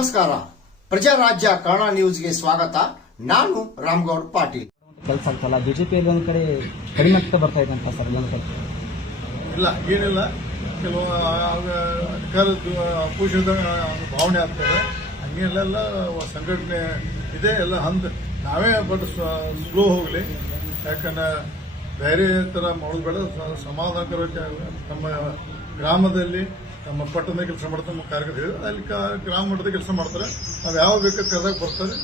ನಮಸ್ಕಾರ. ಪ್ರಜಾರಾಜ್ಯ ಕನ್ನಡ ನ್ಯೂಸ್ಗೆ ಸ್ವಾಗತ. ನಾನು ರಾಮಗೌಡ ಪಾಟೀಲ್. ಕೆಲಸ ಆಗ್ತಲ್ಲ ಬಿಜೆಪಿಯಲ್ಲಿ ಒಂದ್ ಕಡೆ ಕಡಿಮೆ ಆಗ್ತಾ ಬರ್ತಾ ಇದೆ ಅಂತ ಸರ್. ಇಲ್ಲ ಏನಿಲ್ಲ, ಕೆಲವು ಅಧಿಕಾರದ ಅಪೋಸಿಷನ್ ಭಾವನೆ ಆಗ್ತದೆ. ಹಂಗೇನೆಲ್ಲ ಸಂಘಟನೆ ಇದೆ, ಎಲ್ಲ ಹಂತ ನಾವೇ ಬಟ್ ಸ್ಲೋ ಹೋಗಲಿ. ಯಾಕಂದ್ರೆ ಬೇರೆ ಥರ ಮಾಡೋದು ಬೇಡ. ಸಮಾಧಾನಕರ ನಮ್ಮ ಗ್ರಾಮದಲ್ಲಿ ನಮ್ಮ ಪಟ್ಟಣದ ಕೆಲಸ ಮಾಡ್ತಾರೆ, ನಮ್ಮ ಕಾರ್ಯಕರ್ತರು ಅಲ್ಲಿ ಗ್ರಾಮ ಮಟ್ಟದ ಕೆಲಸ ಮಾಡ್ತಾರೆ. ನಾವು ಯಾವ ಬೇಕಾದ ಕರೆದಾಗ ಬರ್ತಾರೆ.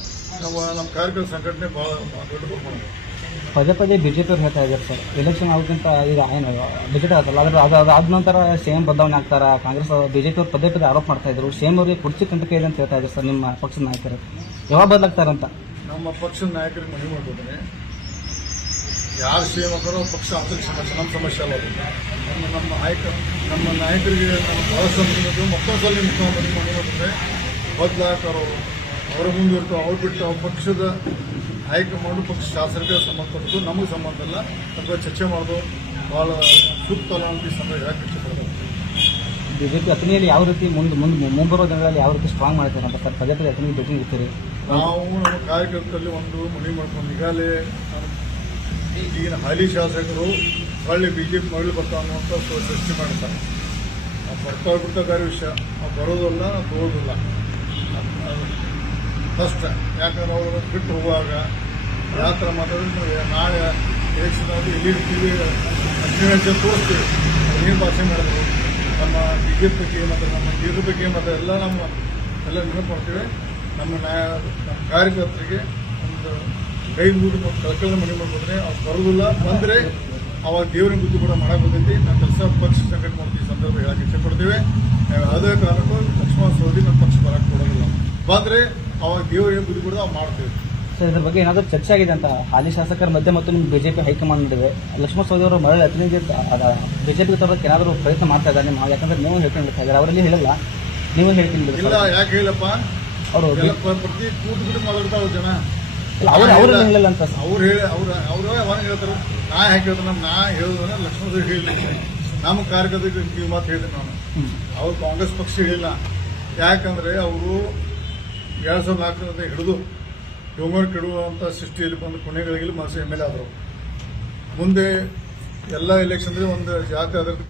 ನಮ್ಮ ಕಾರ್ಯಕರ್ತ ಸಂಘಟನೆ ಭಾಳ ದೊಡ್ಡ ಮಾಡ್ತಾರೆ. ಪದೇ ಪದೇ ಬಿಜೆಪಿ ಅವ್ರು ಹೇಳ್ತಾ ಇದ್ದಾರೆ ಸರ್, ಎಲೆಕ್ಷನ್ ಆಗೋಕ್ಕಿಂತ ಈಗ ಏನು ಬಜೆಟ್ ಆಗುತ್ತಲ್ಲ ಅದಾದ ನಂತರ ಸೇಮ್ ಬದಲಾವಣೆ ಆಗ್ತಾರ. ಕಾಂಗ್ರೆಸ್ ಬಿಜೆಪಿ ಅವ್ರು ಪದೇ ಪದೇ ಆರೋಪ ಮಾಡ್ತಾ ಇದ್ರು. ಸೇಮ್ ಅವರಿಗೆ ಕುರ್ಚಿ ಕಂಟಕ ಇದೆ ಅಂತ ಹೇಳ್ತಾ ಇದ್ದಾರೆ ಸರ್. ನಿಮ್ಮ ಪಕ್ಷದ ನಾಯಕರು ಯಾವಾಗ ಬದಲಾಗ್ತಾರಂತ? ನಮ್ಮ ಪಕ್ಷದ ನಾಯಕರಿಗೆ ಮನವಿ ಮಾಡ್ಬೋದ್ರೆ, ಯಾರು ಸೇಮ್ ಹಾಕೋರೋ ಪಕ್ಷ ಆಂತರಿಕ ಸಮಸ್ಯೆ, ನಮ್ಮ ಸಮಸ್ಯೆ ಅಲ್ಲ. ನಮ್ಮ ನಾಯಕರಿಗೆ ನಮ್ಮ ಭರವಸೆ ಮತ್ತೊಂದು ಸಲ ಮನವಿ ಮಾಡಿದ್ರೆ ಬದಲಾಕರು ಅವರ ಮುಂದೆ ಇರ್ತಾವೆ. ಅವ್ರು ಬಿಟ್ಟು ಅವ್ರ ಪಕ್ಷದ ಹೈಕಮಾಂಡ್ ಪಕ್ಷ ಶಾಸಕರಿಗೆ ಸಂಬಂಧಪಟ್ಟು ನಮಗೆ ಸಂಬಂಧ ಇಲ್ಲ. ಅಥವಾ ಚರ್ಚೆ ಮಾಡೋದು ಭಾಳ ಸೂಕ್ತ ಅಲ್ಲ ಅಂತ ಈ ಸಂದರ್ಭ ಹೇಳಕ್ಕೆ ಇಷ್ಟಪಡ್ತಾರೆ. ಬಿಜೆಪಿ ಅಥಣಿಯಲ್ಲಿ ಯಾವ ರೀತಿ ಮುಂಬರುವ ದಿನಗಳಲ್ಲಿ ಯಾವ ರೀತಿ ಸ್ಟ್ರಾಂಗ್ ಮಾಡ್ತಾರೆ ಅಂತ ಸರ್? ಪದೇ ಪದೇ ಅಥಣಿ ಭೇಟಿ ಇರ್ತೀರಿ. ನಾವು ನಮ್ಮ ಕಾರ್ಯಕರ್ತರಲ್ಲಿ ಒಂದು ಮನವಿ ಮಾಡ್ಕೊಂಡು ಈಗಾಗಲೇ ಈಗಿನ ಹಾಲಿ ಶಾಸಕರು ಒಳ್ಳೆ ಬಿಜೆಪಿ ಮರಳಿ ಬರ್ತಾವ ಅನ್ನುವಂಥ ಸೃಷ್ಟಿ ಮಾಡ್ತಾರೆ. ಬರ್ತಾ ಬೇರೆ ವಿಷಯ, ನಾವು ಬರೋದಲ್ಲ ಹೋಗೋದಿಲ್ಲ ಫಸ್ಟ್. ಯಾಕಂದ್ರೆ ಅವರು ಬಿಟ್ಟು ಹೋಗುವಾಗ ಯಾವ ಥರ ಮಾತಾಡಿದ್ರೆ ನಾಳೆ ಎಲೆಕ್ಷನ್ ಆಗಿ ಎಲ್ಲಿರ್ತೀವಿ ಅಷ್ಟು ತೋರಿಸ್ತೀವಿ. ಏನು ಭಾಷೆ ಮಾಡಿದ್ರು ನಮ್ಮ ಬಿಜೆಪಿ ಬಗ್ಗೆ ಮತ್ತು ನಮ್ಮ ಜೀವನ ಬಗ್ಗೆ ಮತ್ತು ಎಲ್ಲ ನೆನಪು ಮಾಡ್ತೀವಿ. ನಮ್ಮ ಕಾರ್ಯಕರ್ತರಿಗೆ ಒಂದು ಕೈ ಮುಗಿದು ಮತ್ತು ಕಳ್ಕಳನ್ನ ಮನೆ ಮಾಡ್ಬೋದ್ರೆ ಅವ್ರು ಬರೋದಿಲ್ಲ. ಬಂದರೆ ಅವಾಗ ದೇವರಿನ ಬುದ್ಧಿ ಕೂಡ ಮಾಡಕ್ಕೆ ಬರ್ತೈತಿ. ನಾವು ಕೆಲಸ ಪಕ್ಷ ಸಂಘಟನೆ ಮಾಡ್ತೀವಿ. ಈ ಸಂದರ್ಭ ಹೇಳಕ್ಕೆ ಇಷ್ಟಪಡ್ತೀವಿ. ಯಾವುದೇ ಕಾರಣಕ್ಕೂ ಲಕ್ಷ್ಮಣ ಸವದಿ ನಮ್ಮ ಪಕ್ಷ ಬರಕ್ಕೆ ಕೊಡೋದಿಲ್ಲ. ಬಂದರೆ ಅವಾಗ ದೇವರಿನ ಬುದ್ಧಿ ಕೂಡ ನಾವು ಮಾಡ್ತೀವಿ. ಸರ್, ಇದ್ರ ಬಗ್ಗೆ ಏನಾದರೂ ಚರ್ಚೆ ಆಗಿದೆ ಅಂತ ಹಾಲಿ ಶಾಸಕರ ಮಧ್ಯೆ ಮತ್ತು ನಿಮ್ಮ ಬಿಜೆಪಿ ಹೈಕಮಾಂಡ್ ನಡುವೆ? ಲಕ್ಷ್ಮಣ ಸವದಿ ಅವರು ಮರಳಿ ಅಥಣಿಗೆ ಬಿಜೆಪಿ ತರೋದಕ್ಕೆ ಏನಾದರೂ ಪ್ರಯತ್ನ ಮಾಡ್ತಾ ಇದ್ದಾರೆ ನಿಮ್ಮ? ಯಾಕಂದ್ರೆ ನೀವು ಹೇಳ್ಕೊಂಡು ಇದ್ದಾರೆ, ಅವರಲ್ಲಿ ಹೇಳಿಲ್ಲ, ನೀವು ಹೇಳ್ತೀನಿ. ಇಲ್ಲ, ಯಾಕೆ ಹೇಳಪ್ಪ, ಅವರು ಪ್ರತಿ ಕೂತು ಬಿಟ್ಟು ಮಾತಾಡ್ತಾವ ಜನ. ಅವರು ಹೇಳಿಲ್ಲ ಅಂತ ಅವ್ರು ಯಾವಾಗ ಹೇಳ್ತಾರೆ, ನಾ ಯಾಕೆ ಹೇಳ್ತಾರೆ? ನಾ ಹೇಳೋದನ್ನ ಲಕ್ಷ್ಮಣ ಸವದಿ ಹೇಳಿಲ್ಲ. ನಮ್ಮ ಕಾರ್ಯಕರ್ತರಿಗೆ ಈ ಮಾತು ಹೇಳಿದೆ ನಾನು. ಅವ್ರು ಕಾಂಗ್ರೆಸ್ ಪಕ್ಷ ಹೇಳಿಲ್ಲ. ಯಾಕಂದ್ರೆ ಅವರು 2004 ಹಿಡಿದು ಡೊಂಗರ್ ಕೆಡುವಂಥ ಸೃಷ್ಟಿಯಲ್ಲಿ ಬಂದು ಕೊನೆಗಳಿಗೆ ಮನಸ್ಸು MLA ಆದರು. ಮುಂದೆ ಎಲ್ಲ ಎಲೆಕ್ಷನ್ದಲ್ಲಿ ಒಂದು ಜಾತಿ ಆಧಾರಿತ